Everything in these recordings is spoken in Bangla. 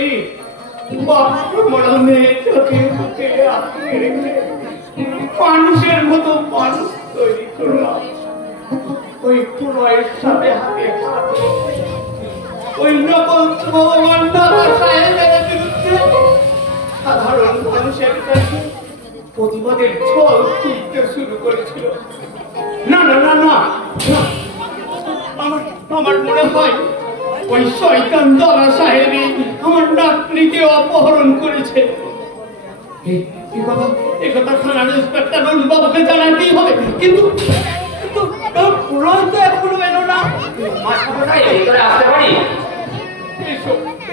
ওই বাপরা মেয়েটাকে বুকে আঁকড়ে রেখে মানুষের মতো মানুষ তৈরি করলাম। ওই প্রণয়ের সাথে হাতে হাত ওই নকল ভগবান দাদা সাহেবের বিরুদ্ধে সাধারণ মানুষের কাছে প্রতিবাদের ঝড় তুলতে শুরু করেছিল। না না না না, আমার মনে হয় ওই শয়তান দাদা সাহেবই আমার নাতনিকে অপহরণ করেছে। একথা থানার ইন্সপেক্টর বাবুকে জানাতেই হবে। কিন্তু প্রণয় তো এখনো এলো না।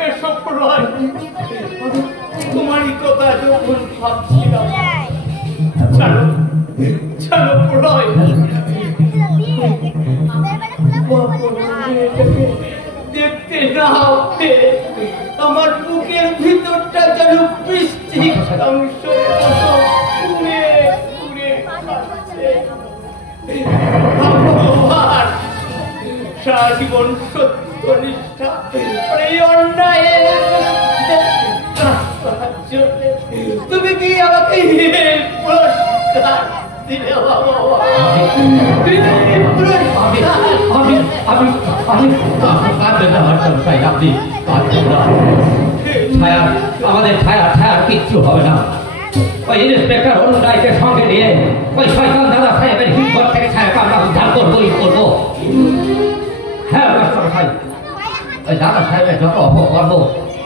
এসব প্রণয় তোমারই কথা যখন ভাবছিলাম। চলো চলো প্রণয়, দেখতে না হবে আমার বুকের ভিতরটা যেন বৃষ্টির অংশ পুড়ে পুড়ে খাচ্ছে। সারা জীবন সত্যনিষ্ঠা এই অন্যায়ের তুমি কি আমাকে পুরস্কার দিলে? আমাদের ছায়ার কিচ্ছু হবে না। ওই ইন্সপেক্টর অরুণ রায়কে সঙ্গে নিয়ে ওই শয়তান দাদা সাহেবের হিমঘর থেকে ছায়াকে আমরা উদ্ধার করবো। হ্যাঁ মশাই, ওই দাদা সাহেবের যত অপকর্ম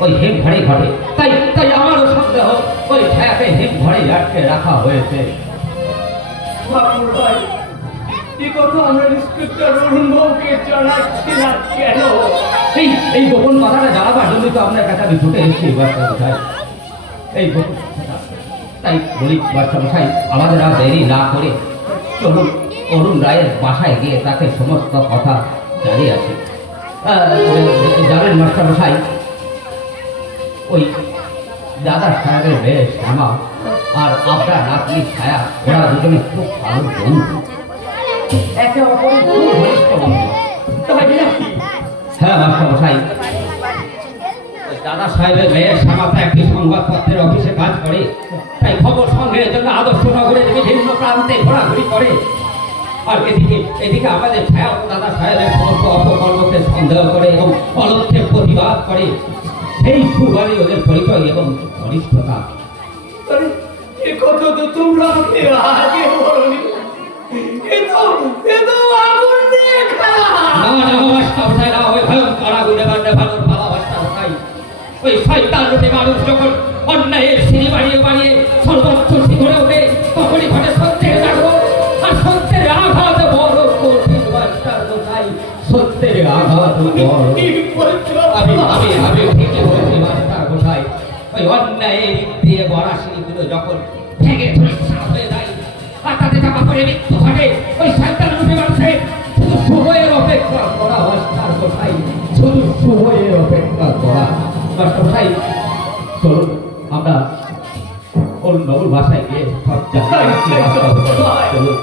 ওই হিমঘরে ঘটে, তাই আমারও সন্দেহ ওই ছায়াকে হিমঘরে আটকে রাখা হয়েছে। এই গোপন কথাটা জানাবার জন্য তো আপনার কাছে আমি ছুটে এসেছি বাচ্চা। এই গোপন তাই বলি বাচ্চা মশাই, আমাদের আর দেরি না করে চলুন অরুণ রায়ের বাসায় গিয়ে তাকে সমস্ত কথা জানিয়ে আসি। জানেন মাস্টার মশাই, ওই দাদা সাহেবের মেয়ে শ্যামা আর আপনার নাতনি ছায়া ওরা দুজনে খুব ভালো বন্ধু, একে অপরের খুব ঘনিষ্ঠ বন্ধু। হ্যাঁ মাস্টার মশাই, দাদা সাহেবের মেয়ের শ্যামা একটি সংবাদপত্রের অফিসে কাজ করে, তাই খবর সংগ্রহের জন্য আদর্শ নগরের বিভিন্ন প্রান্তে ঘোরাঘুরি করে। আর এদিকে আমাদের ছায়া দাদা সাহেবের সমস্ত অপকর্মকে সন্দেহ করে এবং অলক্ষে প্রতিবাদ করে। সেই সুবাদে ওদের পরিচয় এবং ঘনিষ্ঠতা। তোমরা ওই শয়তান রূপে মানুষ যখন অন্যায়ের সিঁড়ি বাড়িয়ে বাড়িয়ে সর্বোচ্চ শিখরে ওঠে, তখনই ঘটে সত্যের জাগরণ। আর সত্যের আঘাত বড় কঠিন মাস্টার মশাই, সত্যের আঘাত বড়। আমি ঠিকই বলছি মাস্টার মশাই, ওই অন্যায়ের দিয়ে বড়া সিঁড়িগুলো যখন ভেঙে ধূলিসাৎ হয়ে যায় আর তাতে চাপা পড়ে মৃত্যু ঘটে, ওই শয়তান রূপে মানুষের শুধু সময়ের অপেক্ষা করা মাস্টার মশাই, শুধু সময়ের অপেক্ষা করা। মাস্টার মশাই চলুন আমরা অরুণ বাবুর বাসায় গিয়ে সব জায়গায় চলুন।